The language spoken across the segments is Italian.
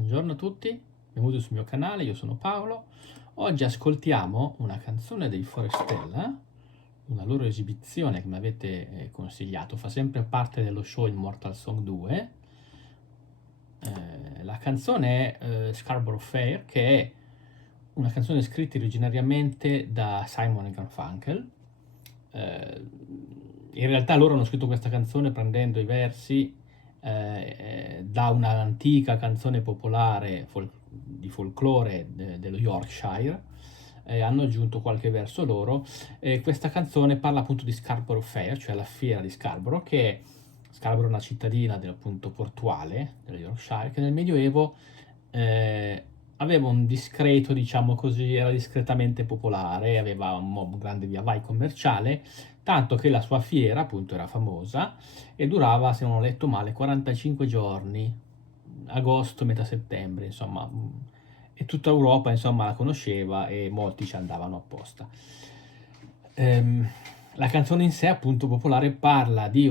Buongiorno a tutti, benvenuti sul mio canale, io sono Paolo. Oggi ascoltiamo una canzone dei Forestella, una loro esibizione che mi avete consigliato, fa sempre parte dello show Immortal Song 2. La canzone è Scarborough Fair, che è una canzone scritta originariamente da Simon e Garfunkel. In realtà loro hanno scritto questa canzone prendendo i versi da un'antica canzone popolare di folklore dello Yorkshire, hanno aggiunto qualche verso loro. Questa canzone parla appunto di Scarborough Fair, cioè la fiera di Scarborough, che è Scarborough è una cittadina appunto portuale dello Yorkshire, che nel Medioevo aveva un discreto, diciamo così, era discretamente popolare, aveva un grande via vai commerciale, tanto che la sua fiera appunto era famosa e durava, se non ho letto male, 45 giorni, agosto, metà settembre, insomma, e tutta Europa, insomma, la conosceva e molti ci andavano apposta. La canzone in sé, appunto, popolare, parla di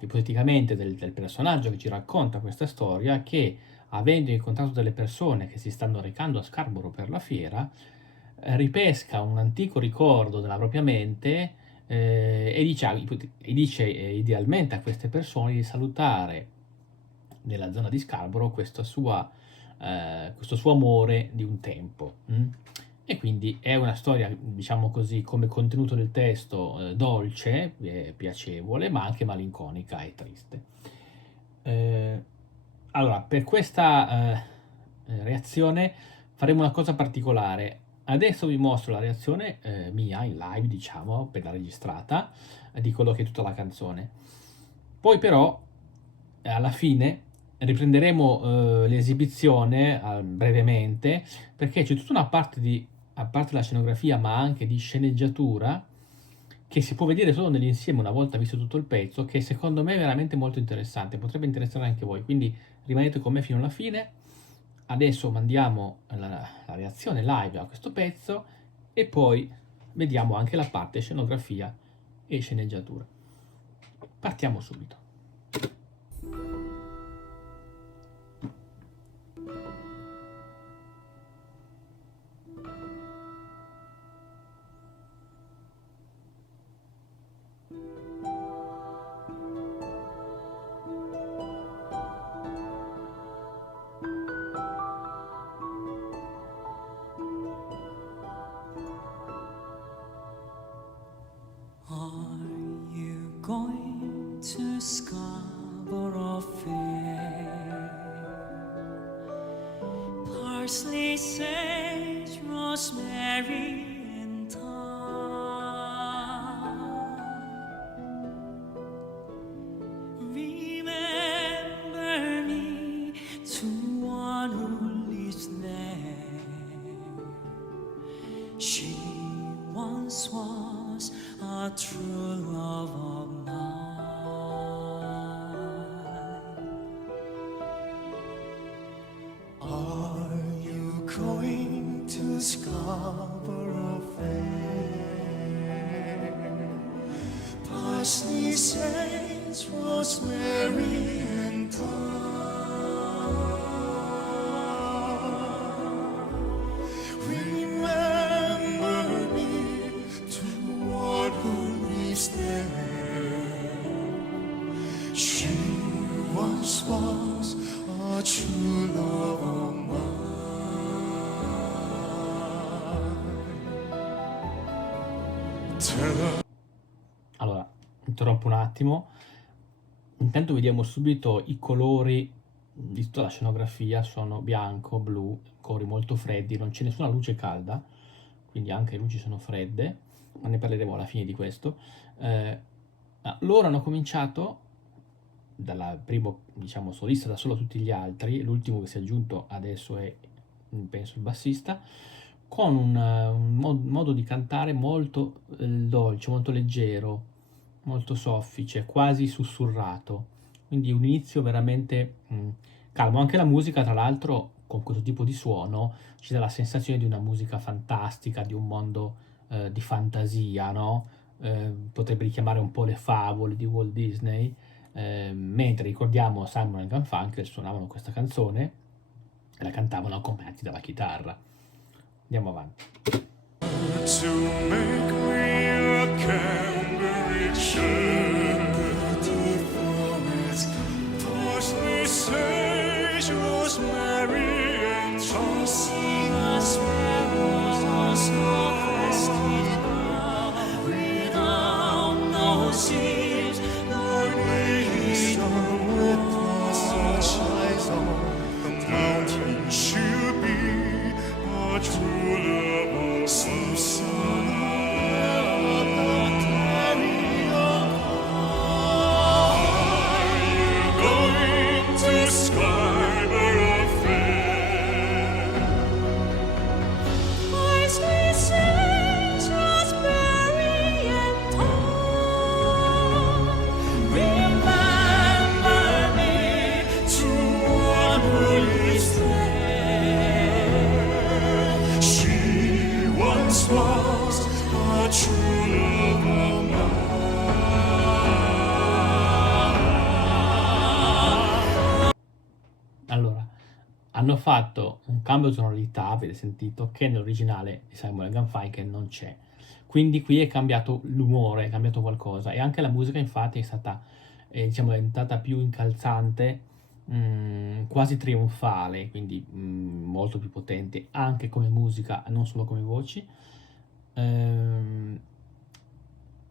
ipoteticamente del personaggio che ci racconta questa storia che, avendo incontrato delle persone che si stanno recando a Scarborough per la fiera, ripesca un antico ricordo della propria mente e dice idealmente a queste persone di salutare nella zona di Scarborough questo suo amore di un tempo. E quindi è una storia, diciamo così, come contenuto del testo, dolce, piacevole, ma anche malinconica e triste. Eh, allora, per questa reazione faremo una cosa particolare. Adesso vi mostro la reazione mia in live, diciamo, appena registrata, di quello che è tutta la canzone. Poi però, alla fine, riprenderemo l'esibizione brevemente, perché c'è tutta una parte a parte la scenografia, ma anche di sceneggiatura, che si può vedere solo nell'insieme una volta visto tutto il pezzo, che secondo me è veramente molto interessante, potrebbe interessare anche voi, quindi rimanete con me fino alla fine. Adesso mandiamo la reazione live a questo pezzo e poi vediamo anche la parte scenografia e sceneggiatura. Partiamo subito. Are you going to Scarborough Fair? Parsley, sage, rosemary, and thyme. Remember me to one who lives there. She once was a true love of mine. Are you going to Scarborough Fair? Parsley, sage, rosemary, and thyme. Remember me to one who lives there. She once was a true love of mine. Tell her. Allora, interrompo un attimo. Intanto vediamo subito i colori di tutta la scenografia, sono bianco, blu, colori molto freddi, non c'è nessuna luce calda, quindi anche le luci sono fredde, ma ne parleremo alla fine di questo. Loro hanno cominciato dal primo, diciamo, solista da solo a tutti gli altri, l'ultimo che si è aggiunto adesso è, penso, il bassista, con un modo di cantare molto dolce, molto leggero, molto soffice, quasi sussurrato, quindi un inizio veramente calmo. Anche la musica, tra l'altro, con questo tipo di suono, ci dà la sensazione di una musica fantastica, di un mondo di fantasia, no? Potrebbe richiamare un po' le favole di Walt Disney, mentre ricordiamo Simon e Garfunkel suonavano questa canzone e la cantavano accompagnati dalla chitarra. Andiamo avanti. To make me a Cambridgeshire, beautiful is parsley, sage, rosemary, and thyme. Sing a sparrows on snow-crested bough, without no seas, nor need with such eyes on the mountain should be a true love of Susanna. Are you going to Scarborough Fair? Parsley, sage, raspberry, and thyme. Remember me to one who is there. She once was a true love of mine. Allora, hanno fatto un cambio di tonalità, avete sentito, che nell'originale di Simon & Garfunkel non c'è. Quindi qui è cambiato l'umore, è cambiato qualcosa, e anche la musica infatti è stata, diciamo, è diventata più incalzante, quasi trionfale, quindi molto più potente, anche come musica, non solo come voci.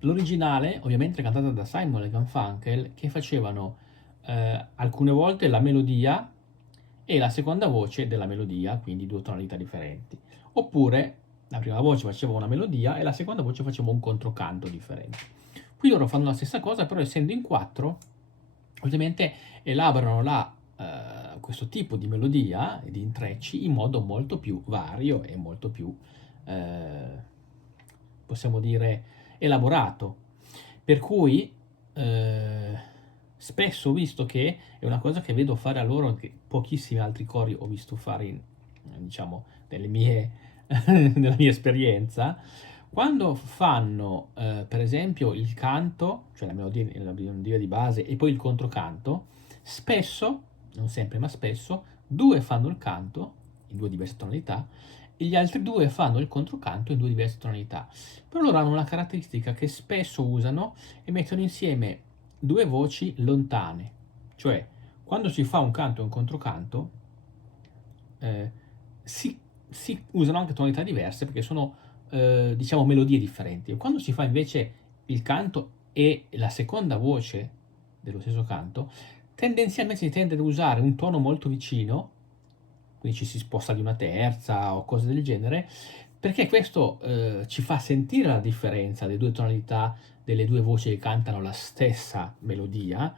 L'originale ovviamente è cantata da Simon & Garfunkel, che facevano alcune volte la melodia e la seconda voce della melodia, quindi due tonalità differenti. Oppure la prima voce faceva una melodia e la seconda voce faceva un controcanto differente. Qui loro fanno la stessa cosa, però essendo in quattro, ovviamente elaborano questo tipo di melodia e di intrecci in modo molto più vario e molto più, possiamo dire, elaborato. Per cui spesso ho visto che è una cosa che vedo fare a loro, che pochissimi altri cori ho visto fare, diciamo, nella mia esperienza, quando fanno per esempio il canto, cioè la melodia di base e poi il controcanto, spesso, non sempre ma spesso, due fanno il canto in due diverse tonalità e gli altri due fanno il controcanto in due diverse tonalità. Però loro hanno una caratteristica che spesso usano e mettono insieme due voci lontane, cioè quando si fa un canto e un controcanto si usano anche tonalità diverse perché sono diciamo melodie differenti. Quando si fa invece il canto e la seconda voce dello stesso canto, tendenzialmente si tende ad usare un tono molto vicino, quindi ci si sposta di una terza o cose del genere, perché questo ci fa sentire la differenza delle due tonalità delle due voci che cantano la stessa melodia,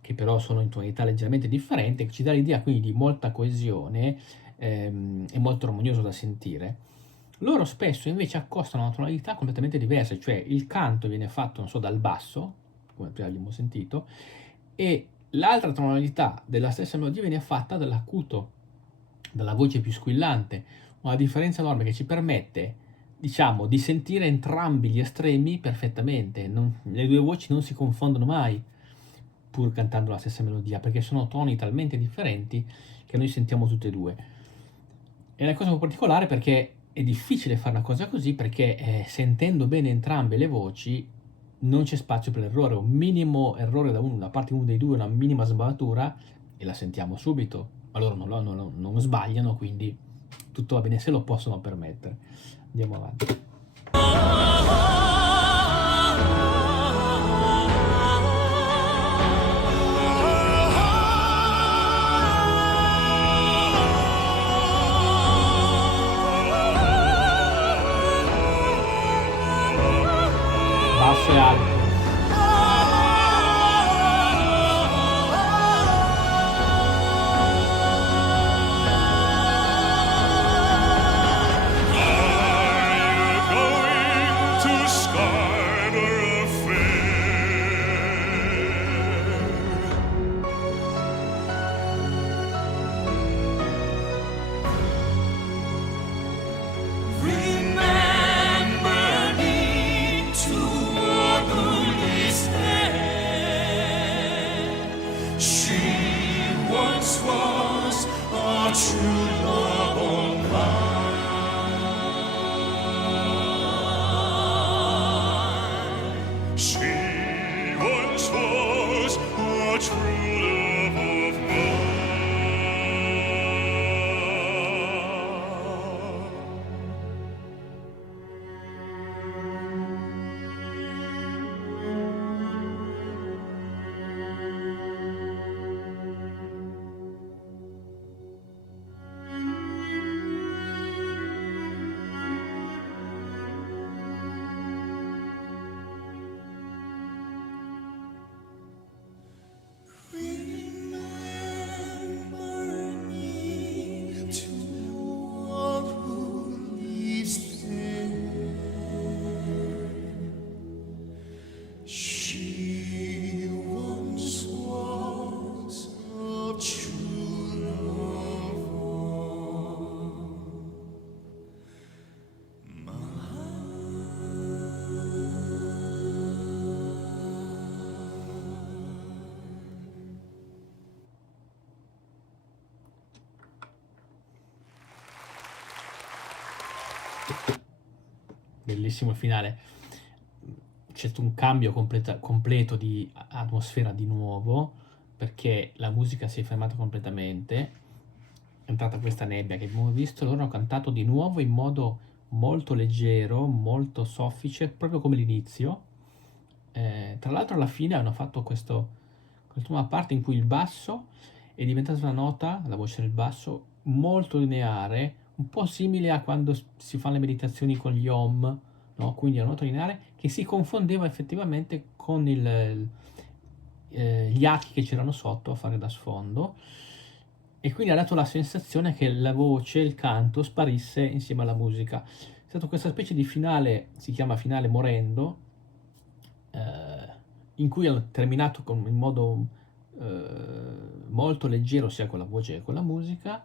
che però sono in tonalità leggermente differenti, che ci dà l'idea quindi di molta coesione e molto armonioso da sentire. Loro spesso invece accostano una tonalità completamente diversa, cioè il canto viene fatto, non so, dal basso, come prima abbiamo sentito, e l'altra tonalità della stessa melodia viene fatta dall'acuto, dalla voce più squillante, una differenza enorme che ci permette, diciamo, di sentire entrambi gli estremi perfettamente. Le due voci non si confondono mai, pur cantando la stessa melodia, perché sono toni talmente differenti che noi sentiamo tutte e due. È una cosa un po' particolare perché è difficile fare una cosa così, perché sentendo bene entrambe le voci non c'è spazio per l'errore. Un minimo errore da parte di uno dei due, una minima sbavatura, e la sentiamo subito. Ma loro non sbagliano, quindi tutto va bene, se lo possono permettere. Andiamo avanti. Basso e alto. She once was a true Bellissimo il finale. C'è stato un cambio completo di atmosfera di nuovo, perché la musica si è fermata completamente, è entrata questa nebbia che abbiamo visto, loro hanno cantato di nuovo in modo molto leggero, molto soffice, proprio come l'inizio. Tra l'altro alla fine hanno fatto quest'ultima parte in cui il basso è diventata una nota, la voce del basso, molto lineare, un po' simile a quando si fanno le meditazioni con gli Om, no? Quindi una nota lineare che si confondeva effettivamente con gli archi che c'erano sotto a fare da sfondo, e quindi ha dato la sensazione che la voce, il canto sparisse insieme alla musica. È stata questa specie di finale, si chiama finale morendo, in cui hanno terminato in modo molto leggero sia con la voce che con la musica,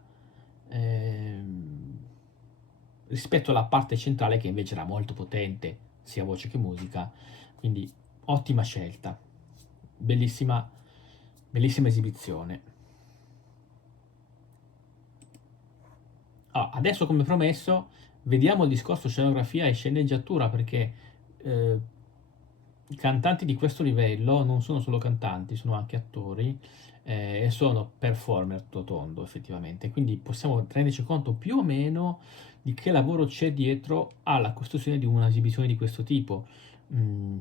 rispetto alla parte centrale che invece era molto potente sia voce che musica, quindi ottima scelta, bellissima, bellissima esibizione. Adesso, come promesso, vediamo il discorso scenografia e sceneggiatura, perché i cantanti di questo livello non sono solo cantanti, sono anche attori, e sono performer tutto tondo effettivamente, quindi possiamo renderci conto più o meno di che lavoro c'è dietro alla costruzione di un'esibizione di questo tipo. Mm,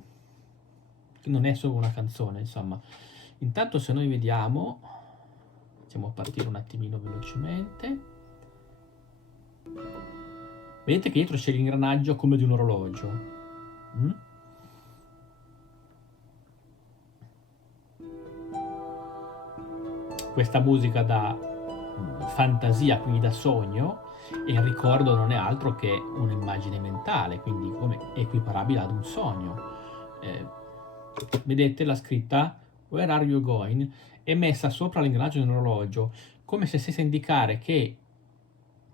non è solo una canzone, insomma. Intanto, se noi vediamo, facciamo partire un attimino velocemente. Vedete che dietro c'è l'ingranaggio come di un orologio. Mm? Questa musica da fantasia, quindi da sogno, e il ricordo non è altro che un'immagine mentale, quindi come equiparabile ad un sogno. Vedete la scritta "Where are you going?" è messa sopra l'ingranaggio di un orologio, come se stesse a indicare che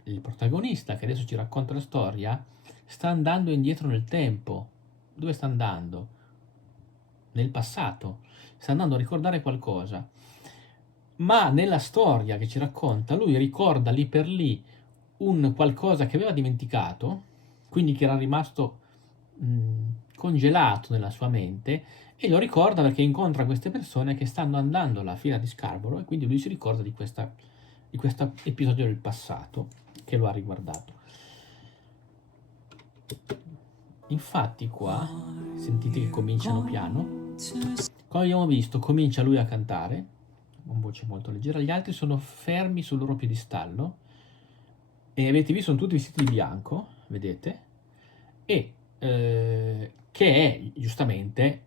il protagonista, che adesso ci racconta la storia, sta andando indietro nel tempo. Dove sta andando? Nel passato. Sta andando a ricordare qualcosa. Ma nella storia che ci racconta, lui ricorda lì per lì un qualcosa che aveva dimenticato, quindi che era rimasto congelato nella sua mente, e lo ricorda perché incontra queste persone che stanno andando alla fiera di Scarborough, e quindi lui si ricorda di questo episodio del passato che lo ha riguardato. Infatti qua sentite che cominciano piano, come abbiamo visto comincia lui a cantare con voce molto leggera, gli altri sono fermi sul loro piedistallo, e avete visto, sono tutti vestiti di bianco, vedete, e che è giustamente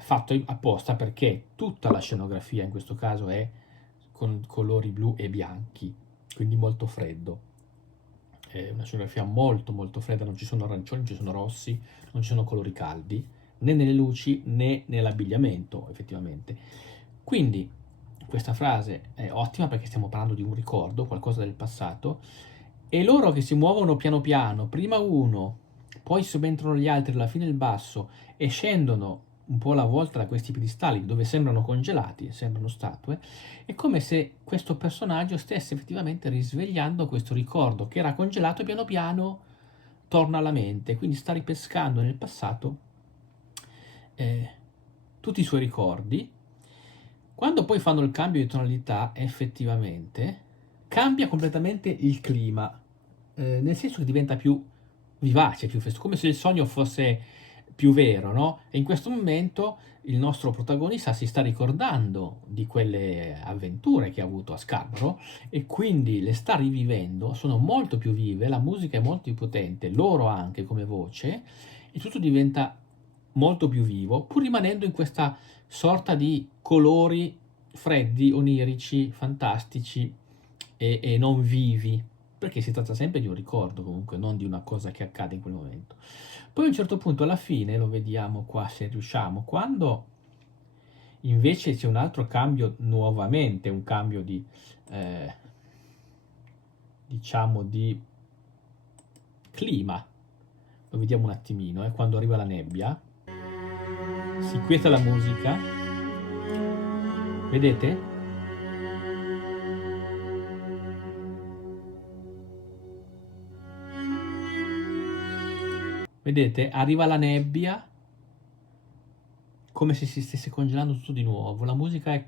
fatto apposta, perché tutta la scenografia in questo caso è con colori blu e bianchi, quindi molto freddo. È una scenografia molto molto fredda, non ci sono arancioni, non ci sono rossi, non ci sono colori caldi, né nelle luci né nell'abbigliamento effettivamente. Quindi questa frase è ottima perché stiamo parlando di un ricordo, qualcosa del passato, e loro che si muovono piano piano, prima uno, poi subentrano gli altri alla fine il basso, e scendono un po' alla volta da questi piedistalli dove sembrano congelati, sembrano statue. È come se questo personaggio stesse effettivamente risvegliando questo ricordo che era congelato, e piano piano torna alla mente, quindi sta ripescando nel passato tutti i suoi ricordi. Quando poi fanno il cambio di tonalità, effettivamente cambia completamente il clima, nel senso che diventa più vivace, più festoso, come se il sogno fosse più vero, no? E in questo momento il nostro protagonista si sta ricordando di quelle avventure che ha avuto a Scarborough, e quindi le sta rivivendo, sono molto più vive, la musica è molto più potente, loro anche come voce, e tutto diventa molto più vivo, pur rimanendo in questa sorta di colori freddi, onirici, fantastici e non vivi, perché si tratta sempre di un ricordo comunque, non di una cosa che accade in quel momento. Poi a un certo punto, alla fine, lo vediamo qua se riusciamo, quando invece c'è un altro cambio nuovamente, un cambio di, diciamo, di clima, lo vediamo un attimino, quando arriva la nebbia, si quieta la musica, vedete? vedete, arriva la nebbia, come se si stesse congelando tutto di nuovo, la musica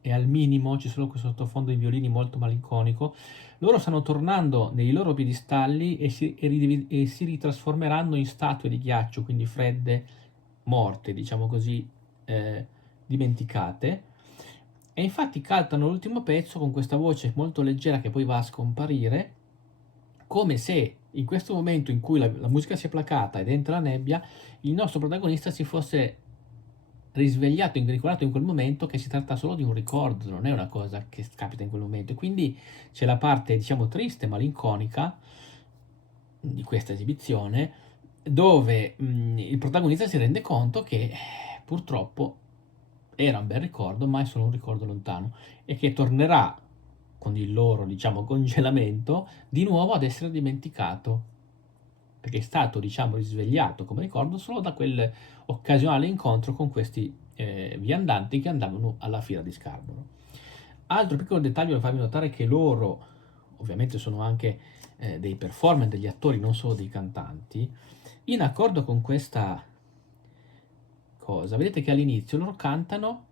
è al minimo, c'è solo questo sottofondo di violini molto malinconico, loro stanno tornando nei loro piedistalli e si ritrasformeranno in statue di ghiaccio, quindi fredde, morte, diciamo così, dimenticate. E infatti cantano l'ultimo pezzo con questa voce molto leggera che poi va a scomparire, come se in questo momento in cui la musica si è placata ed entra la nebbia, il nostro protagonista si fosse risvegliato, ricordato in quel momento che si tratta solo di un ricordo, non è una cosa che capita in quel momento. E quindi c'è la parte, diciamo, triste, malinconica di questa esibizione, dove il protagonista si rende conto che purtroppo era un bel ricordo, ma è solo un ricordo lontano, e che tornerà con il loro, diciamo, congelamento di nuovo ad essere dimenticato, perché è stato, diciamo, risvegliato come ricordo solo da quel occasionale incontro con questi viandanti che andavano alla fiera di Scarborough. Altro piccolo dettaglio da farvi notare è che loro, ovviamente sono anche dei performer, degli attori, non solo dei cantanti, in accordo con questa cosa, vedete che all'inizio loro cantano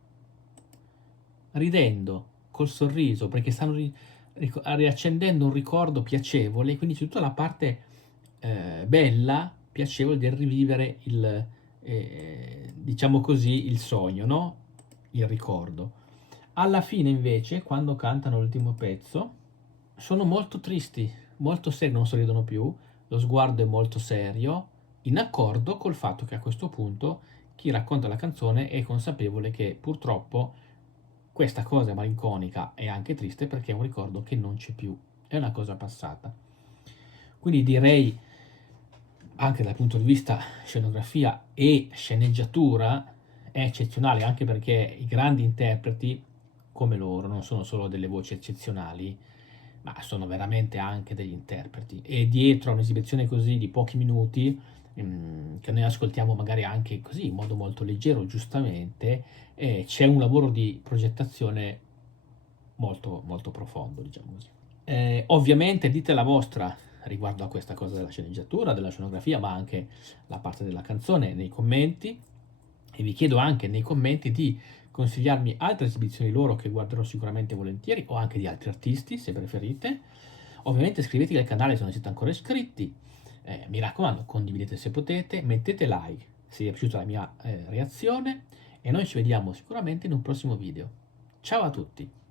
ridendo, col sorriso, perché stanno riaccendendo un ricordo piacevole, quindi c'è tutta la parte bella, piacevole del rivivere il, diciamo così, il sogno, no? Il ricordo. Alla fine invece, quando cantano l'ultimo pezzo, sono molto tristi, molto seri, non sorridono più, lo sguardo è molto serio, in accordo col fatto che a questo punto chi racconta la canzone è consapevole che purtroppo questa cosa è malinconica e anche triste perché è un ricordo che non c'è più, è una cosa passata. Quindi direi, anche dal punto di vista scenografia e sceneggiatura, è eccezionale, anche perché i grandi interpreti come loro non sono solo delle voci eccezionali, ma sono veramente anche degli interpreti. E dietro a un'esibizione così di pochi minuti, che noi ascoltiamo magari anche così in modo molto leggero, giustamente, c'è un lavoro di progettazione molto, molto profondo, diciamo così. Ovviamente dite la vostra riguardo a questa cosa della sceneggiatura, della scenografia, ma anche la parte della canzone nei commenti, e vi chiedo anche nei commenti di consigliarmi altre esibizioni loro che guarderò sicuramente volentieri, o anche di altri artisti se preferite. Ovviamente iscrivetevi al canale se non siete ancora iscritti, mi raccomando condividete se potete, mettete like se vi è piaciuta la mia reazione, e noi ci vediamo sicuramente in un prossimo video. Ciao a tutti!